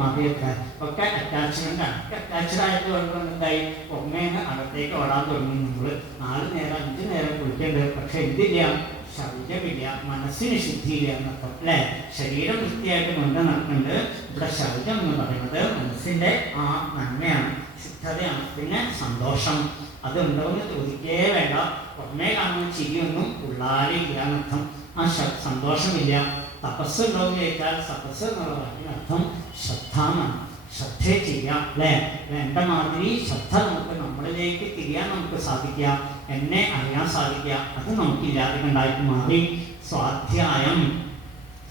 മാറിയൊക്കെ ഒക്കെ അറ്റാച്ച്മെൻ്റാണ്. അറ്റാച്ച്ഡ് ആയതുകൊണ്ട് എന്തായി ഒന്നേന്ന് അകത്തേക്ക് ഓടാൻ തുടങ്ങി. നമ്മൾ 4 നേരം 5 നേരം കുളിക്കേണ്ടത്, പക്ഷെ എന്തില്ല, ശൗചമില്ല, മനസ്സിന് ശുദ്ധിയില്ല എന്നർത്ഥം അല്ലേ. ശരീരം വൃത്തിയായിട്ട് കൊണ്ട് നടക്കുന്നുണ്ട്. ഇവിടെ ശൗചം എന്ന് പറയുന്നത് മനസ്സിൻ്റെ ആ നന്മയാണ്, ശുദ്ധതയാണ്. പിന്നെ സന്തോഷം അതുണ്ടോയെന്ന് ചോദിക്കേ വേണ്ട. പുറമേ കാണുന്ന ചിരിയൊന്നും ഉള്ളാലില്ല എന്നർത്ഥം. ആ സന്തോഷമില്ല. തപസ് ഉണ്ടോയെന്ന് ചോദിച്ചാൽ തപസ് എന്നുള്ള വാക്കിനർത്ഥം ശ്രദ്ധ എന്നാണ്. ശ്രദ്ധയെ ചെയ്യാം അല്ലേ. എൻ്റെ മാതിരി ശ്രദ്ധ നമുക്ക് നമ്മളിലേക്ക് തിരിയാൻ നമുക്ക് സാധിക്കുക, എന്നെ അറിയാൻ സാധിക്കുക, അത് നമുക്കില്ലാതെ ഉണ്ടായിട്ട് മാറി. സ്വാധ്യായം,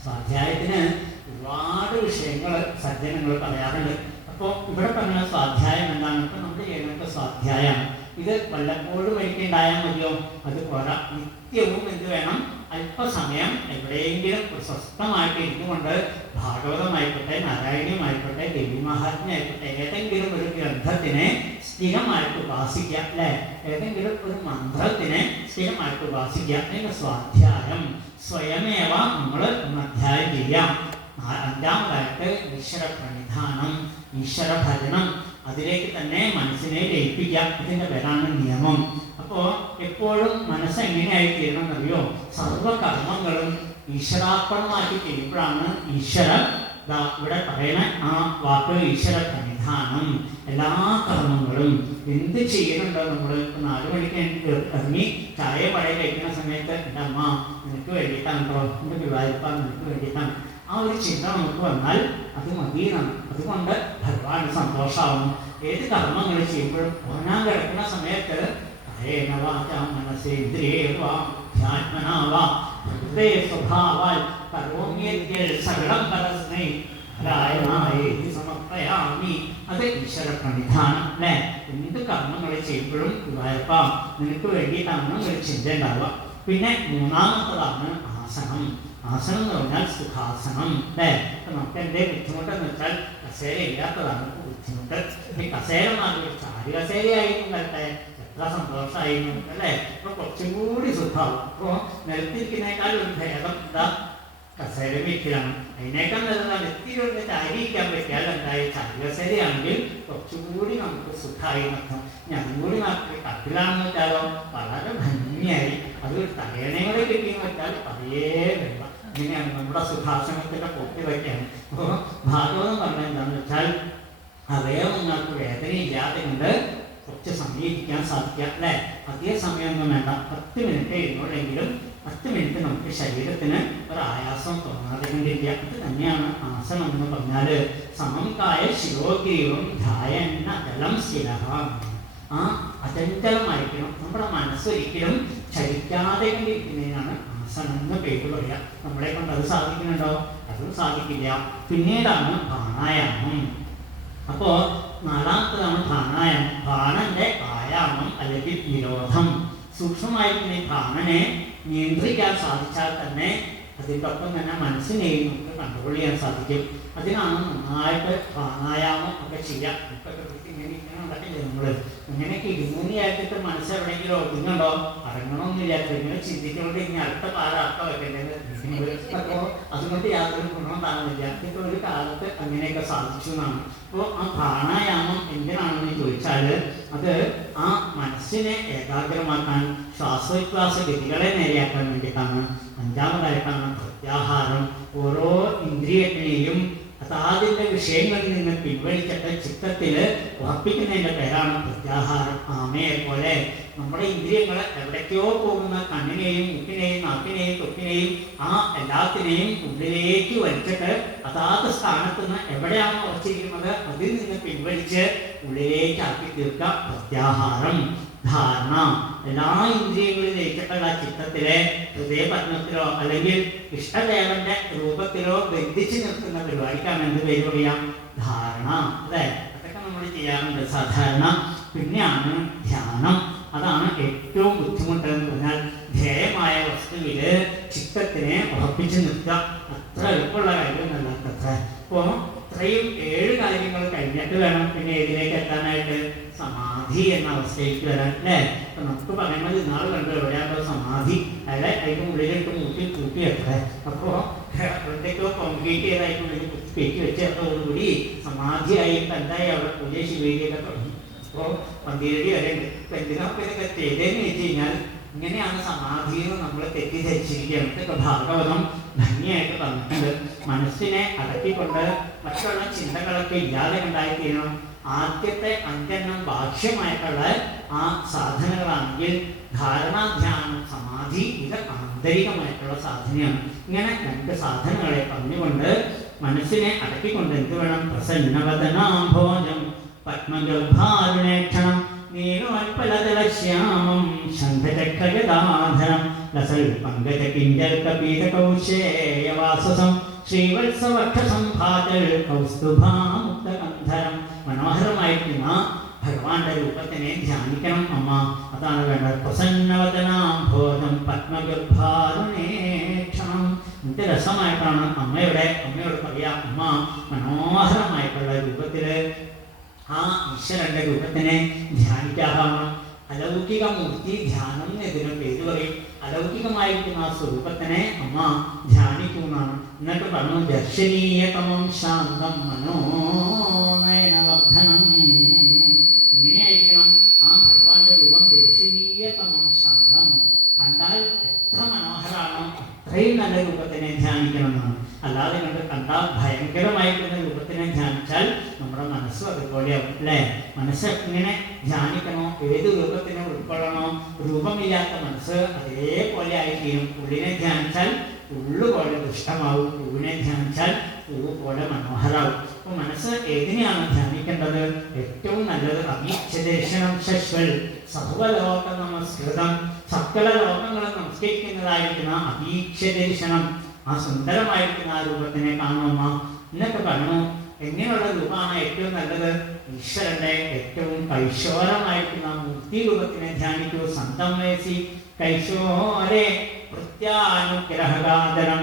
സ്വാധ്യായത്തിന് ഒരുപാട് വിഷയങ്ങൾ സജ്ജനങ്ങൾ പറയാറുണ്ട്. അപ്പോൾ ഇവിടെ പറഞ്ഞ സ്വാധ്യായം എന്താണ്? ഇപ്പം നമ്മൾ ചെയ്യുന്നത് സ്വാധ്യായമാണ്. ഇത് വല്ലപ്പോഴും ഒരിക്കലുണ്ടായാൽ മതിയോ? അത് പോരാ. നിത്യവും എന്ത് വേണം? അല്പസമയം എവിടെയെങ്കിലും സ്വസ്ഥമായിട്ട് ഇരുന്നുകൊണ്ട് ഭാഗവതമായിക്കോട്ടെ, നാരായണീയമായിക്കോട്ടെ, ദേവീമഹാത്മ്യമായിക്കോട്ടെ, ഏതെങ്കിലും ഒരു ഗ്രന്ഥത്തിനെ സ്ഥിരമായിട്ട് ഉപാസിക്കുക അല്ലേ. ഏതെങ്കിലും ഒരു മന്ത്രത്തിനെ സ്ഥിരമായിട്ട് ഉപാസിക്കുക. അതിൻ്റെ സ്വാധ്യായം സ്വയമേവ നമ്മൾ അധ്യായം ചെയ്യാം. 5-ാമതായിട്ട് ഈശ്വര പ്രണിധാനം, ഈശ്വര ഭരണം, അതിലേക്ക് തന്നെ മനസ്സിനെ ലയിപ്പിക്കാം. ഇതിൻ്റെ പേരാണ് നിയമം. അപ്പോൾ എപ്പോഴും മനസ്സ് എങ്ങനെയായി തീരണമെന്നറിയോ? സർവകർമ്മങ്ങളും ഈശ്വരാർപ്പണമാക്കി ചെയ്യുമ്പോഴാണ് ഈശ്വര ഇവിടെ പറയണ ആ വാക്ക് ഈശ്വര പ്രണിധാനം. എല്ലാ കർമ്മങ്ങളും എന്ത് ചെയ്യുന്നുണ്ടോ നമ്മൾ. ഇപ്പോൾ 4 മണിക്ക് ഇറങ്ങി ചായ പഴയ കഴിക്കുന്ന സമയത്ത് എൻ്റെ അമ്മ നിനക്ക് വേണ്ടിയിട്ടാണോ, എൻ്റെ വിവാഹിപ്പാൻ നിനക്ക് വേണ്ടിയിട്ടാണ്, ആ ഒരു ചിന്ത നമുക്ക് വന്നാൽ അത് മതിയാണ്. അതുകൊണ്ട് ഭഗവാൻ സന്തോഷമാവുന്നു. ഏത് കർമ്മങ്ങൾ ചെയ്യുമ്പോഴും ഉറങ്ങാൻ കിടക്കുന്ന സമയത്ത് സ്വഭാവാൽ സകലം പരസ്മൈ സമർപ്പയാമി. അത് ഈശ്വര പ്രണിധാനം അല്ലേ. എന്ത് കർമ്മങ്ങൾ ചെയ്യുമ്പോഴും വായ്പാം നിനക്ക് വേണ്ടിയിട്ടാണ് ഒരു ചിന്ത ഉണ്ടാവുക. പിന്നെ 3-ാമത്തതാണ് ആസനം. ആസനം എന്ന് പറഞ്ഞാൽ സുഖാസനം അല്ലേ. ഇപ്പം നമുക്ക് എൻ്റെ ബുദ്ധിമുട്ടെന്ന് വെച്ചാൽ കസേര ഇല്ലാത്തതാണ് ബുദ്ധിമുട്ട്. ഈ കസേര മാറി ചാരി കസേരയായിരുന്നു വരട്ടെ, എത്ര സന്തോഷമായിരുന്നു അല്ലേ. അപ്പോൾ കുറച്ചും കൂടി സുഖമാവും. അപ്പോൾ നിലത്തിരിക്കുന്നേക്കാൾ ഒരു ഭേദം എന്താ, കസേര വീട്ടിലാണ്. അതിനേക്കാൾ നല്ലതാണ് എത്തിയിട്ട് ചാരിയിരിക്കാൻ പറ്റിയാൽ എന്തായി ചാരി കസേരയാണെങ്കിൽ കുറച്ചുകൂടി നമുക്ക് സുഖമായി നടക്കും. ഞാനും കൂടി നാട്ടിൽ കട്ടിലാണെന്ന് വെച്ചാലോ വളരെ ഭംഗിയായി. അത് തലേണയോടെ കിട്ടിയെന്ന് വെച്ചാൽ പതേ വേണ്ട. ഇങ്ങനെയാണ് നമ്മുടെ സുഖാസനത്തിൻ്റെ പൊട്ടി വയ്ക്കാണ്. അപ്പോൾ ഭാഗവതം പറഞ്ഞാൽ എന്താണെന്ന് വെച്ചാൽ അവയവങ്ങൾക്ക് വേദനയില്ലാതെ കൊണ്ട് കുറച്ച് സമയം സാധിക്കുക അല്ലേ. അതേ സമയമൊന്നും വേണ്ട, 10 മിനിറ്റ് ഇരുന്നോടെങ്കിലും 10 മിനിറ്റ് നമുക്ക് ശരീരത്തിന് ഒരു ആയാസം തോന്നാതെ കൊണ്ടിരിക്കുക. ഇത് തന്നെയാണ് ആസനം എന്ന് പറഞ്ഞാൽ. സമം കായ ശിരോഗ്രീവം ധ്യായന്ന ജലം സ്ഥിരഹ. ആ അചഞ്ചലമായിരിക്കണം. നമ്മുടെ മനസ്സൊരിക്കലും ചലിക്കാതെ കൊണ്ടിരിക്കുന്നതിനാണ് ആസനം എന്ന് പേര് പറയുക. നമ്മളെ കൊണ്ട് അത് സാധിക്കുന്നുണ്ടോ? അതും സാധിക്കില്ല. പിന്നീടാണ് പ്രാണായാമം. അപ്പോൾ 4-ാമത്തതാണ് പ്രാണായാമം. പ്രാണന്റെ ആയാമം അല്ലെങ്കിൽ നിരോധം. സൂക്ഷ്മമായിരിക്കുന്ന ഈ പ്രാണനെ നിയന്ത്രിക്കാൻ സാധിച്ചാൽ തന്നെ അതിൻ്റെ ഒപ്പം തന്നെ മനസ്സിനെയും നമുക്ക് കൺട്രോൾ ചെയ്യാൻ സാധിക്കും. അതിനാണ് നന്നായിട്ട് പ്രാണായാമം ഒക്കെ ചെയ്യാം. ഇപ്പം ഇങ്ങനെ ഇങ്ങനെ ഉണ്ടാക്കില്ലേ നമ്മൾ. ഇങ്ങനെയൊക്കെ ഇരുന്നൂനിയാക്കിയിട്ട് മനസ്സെവിടെയെങ്കിലും ഒതുങ്ങുണ്ടോ? അടങ്ങണമെന്നില്ല. ഇങ്ങനെ ചിന്തിച്ചുകൊണ്ട് ഇനി അടുത്ത കാലം വെക്കേണ്ടത്. അപ്പോൾ അതുകൊണ്ട് യാതൊരു ഗുണം കാണുന്നില്ല. ഇപ്പോൾ ഒരു കാലത്ത് അങ്ങനെയൊക്കെ സാധിച്ചു എന്നാണ്. അപ്പോൾ ആ പ്രാണായാമം എന്തിനാണെന്ന് ചോദിച്ചാൽ അത് ആ മനസ്സിനെ ഏകാഗ്രമാക്കാൻ, ശ്വാസോച്ഛ്വാസ ഗതികളെ നേരെയാക്കാൻ വേണ്ടിയിട്ടാണ്. 5-ാമതായിട്ടാണ് പ്രത്യാഹാരം. ഓരോ ഇന്ദ്രിയത്തിനെയും അതാതിൻ്റെ വിഷയങ്ങളിൽ നിന്ന് പിൻവലിച്ചിട്ട് ചിത്തത്തിൽ ഉറപ്പിക്കുന്നതിൻ്റെ പേരാണ് പ്രത്യാഹാരം. ആമയെ പോലെ നമ്മുടെ ഇന്ദ്രിയങ്ങൾ എവിടേക്കോ പോകുന്ന കണ്ണിനെയും മുക്കിനെയും നാക്കിനെയും തൊക്കിനെയും ആ എല്ലാത്തിനെയും ഉള്ളിലേക്ക് വലിച്ചിട്ട് അതാത് സ്ഥാനത്ത് നിന്ന് എവിടെയാണ് ഉറച്ചിരിക്കുന്നത് അതിൽ നിന്ന് പിൻവലിച്ച് ഉള്ളിലേക്ക് ആക്കി തീർക്കുക പ്രത്യാഹാരം. ധാരണ, എല്ലാ ഇന്ദ്രിയങ്ങളിലേക്കുള്ള ചിത്തത്തിലെ ഹൃദയപത്മത്തിലോ അല്ലെങ്കിൽ ഇഷ്ടദേവന്റെ രൂപത്തിലോ ബന്ധിച്ച് നിർത്തുന്ന പരിപാടിക്കാണ് എന്ത് പേര് പറയാം? ധാരണ. അതെ, അതൊക്കെ നമ്മൾ ചെയ്യാറുണ്ട് സാധാരണ. പിന്നെയാണ് ധ്യാനം. അതാണ് ഏറ്റവും ബുദ്ധിമുട്ടെന്ന് പറഞ്ഞാൽ ധ്യേയമായ വസ്തുവിൽ ചിത്തത്തിനെ ഉറപ്പിച്ച് നിർത്തുക. അത്ര എളുപ്പമുള്ള കാര്യമൊന്നുമല്ല അത്ര. അപ്പോൾ ഇത്രയും 7 കാര്യങ്ങൾ കഴിഞ്ഞിട്ട് വേണം പിന്നെ ഏതിലേക്ക് എത്താനായിട്ട്? സമാധി എന്ന അവസ്ഥയിലേക്ക് വരാൻ അല്ലേ. അപ്പം നമുക്ക് പറയുന്നത് ഇന്നാൾ കണ്ടു എവിടെയാണോ സമാധി, അയാളെ അതിൻ്റെ ഉള്ളിലിട്ട് കൂട്ടി എത്ര. അപ്പോൾ എന്തൊക്കെയോ കോൺക്രീറ്റ് ചെയ്തായിട്ട് ഉള്ളിൽ കയറ്റി വെച്ചതോടുകൂടി സമാധിയായി ഇപ്പം എന്തായി അവിടെ പൂജ ശിവേരിയൊക്കെ തുടങ്ങി. അപ്പോൾ 12 വരെ ഉണ്ട്. ഇപ്പം എന്തിനാ ഇതൊക്കെ ചെയ്തതെന്ന് വെച്ച് കഴിഞ്ഞാൽ ഇങ്ങനെയാണ് സമാധിയെന്ന് നമ്മൾ തെറ്റിദ്ധരിച്ചിരിക്കുകയാണ്. ഇതൊക്കെ ഭാഗവതം ഭംഗിയായിട്ട് പറഞ്ഞിട്ടുണ്ട്. മനസ്സിനെ അടക്കിക്കൊണ്ട് മറ്റുള്ള ചിന്തകളൊക്കെ ഇല്ലാതെ ഉണ്ടായിത്തീരണം. ആദ്യത്തെ 5 ബാഹ്യമായിട്ടുള്ള ആ സാധനങ്ങളാണെങ്കിൽ ധാരണാധ്യാനം, സമാധി, ഇത് ആന്തരികമായിട്ടുള്ള സാധനയാണ്. ഇങ്ങനെ 2 സാധനങ്ങളെ പറഞ്ഞുകൊണ്ട് മനസ്സിനെ അടക്കിക്കൊണ്ട് എന്ത് വേണം? പ്രസന്നവദനാംഭോജം പത്മഗർഭാരുണേക്ഷണം നീലോൽപലതലശ്യാമം ശംഖചക്രഗദാധരം ലസൽ പങ്കജകിഞ്ചൽകപീതകൗശേയവാസസം ശ്രീവത്സവക്ഷസംഭാജൽ കൗസ്തുഭാമുക്തകന്ധരം. മനോഹരമായിട്ടുള്ള ഭഗവാന്റെ രൂപത്തിനെ ധ്യാനിക്കണം അമ്മ. അതാണ് വേണ്ടത്. പ്രസന്നവദനാംഭോജം പത്മഗർഭാരുണേക്ഷണം. എന്ത് രസമായിട്ടാണ് അമ്മയോട് പറയാം, അമ്മ മനോഹരമായിട്ടുള്ള രൂപത്തില് ആ ഈശ്വരന്റെ രൂപത്തിനെ ധ്യാനിക്കാവുന്ന അലൗകിക മൂർത്തി ധ്യാനം എന്നതിന് പേര് പറയും. അലൗകികമായിരിക്കുന്ന ആ സ്വരൂപത്തിനെ അമ്മ ധ്യാനിക്കുന്നതാണ്. എന്നിട്ട് പറഞ്ഞു ദർശനീയതമം ശാന്തം മനോനയനവർദ്ധനം. എങ്ങനെയായിരിക്കണം ആ ഭഗവാന്റെ രൂപം? ദർശനീയതമം ശാന്തം, കണ്ടാൽ എത്ര മനോഹരാണോ അത്രയും നല്ല രൂപത്തിനെ ധ്യാനിക്കണം എന്നാണ്. അല്ലാതെ കണ്ടാൽ ഭയങ്കരമായിട്ടുള്ള രൂപത്തിനെ ധ്യാനിച്ചാൽ നമ്മുടെ മനസ്സ് അതുപോലെയാവും അല്ലേ? മനസ്സ് ഇങ്ങനെ ധ്യാനിക്കണോ? ഏത് രൂപത്തിനെ ഉൾക്കൊള്ളണോ? രൂപമില്ലാത്ത മനസ്സ് അതേപോലെ ആയിത്തീരും. ഉള്ളിനെ ധ്യാനിച്ചാൽ ഉള്ളുപോലെ ദുഷ്ടമാവും, പൂവിനെ ധ്യാനിച്ചാൽ പൂവ് പോലെ മനോഹരാവും. അപ്പൊ മനസ്സ് ഏതിനെയാണ് ധ്യാനിക്കേണ്ടത്? ഏറ്റവും നല്ലത് അഭീക്ഷദർശനം ശശ്വൽ സർവലോക നമസ്കൃതം, സകല ലോകങ്ങളും നമസ്കരിക്കുന്നതായിരിക്കുന്ന അഭീക്ഷദർശനം, ആ സുന്ദരമായിരിക്കുന്ന ആ രൂപത്തിനെ കാണുമ്മ. എന്നിട്ട് പറഞ്ഞു എങ്ങനെയുള്ള രൂപമാണ് ഏറ്റവും നല്ലത്? ഈശ്വരന്റെ ഏറ്റവും കൈശോരമായിരിക്കുന്ന മൂർത്തി രൂപത്തിനെ ധ്യാനിക്കൂ. സന്തം വയസി കൈശോരെ പ്രത്യാനുഗ്രഹകാതരം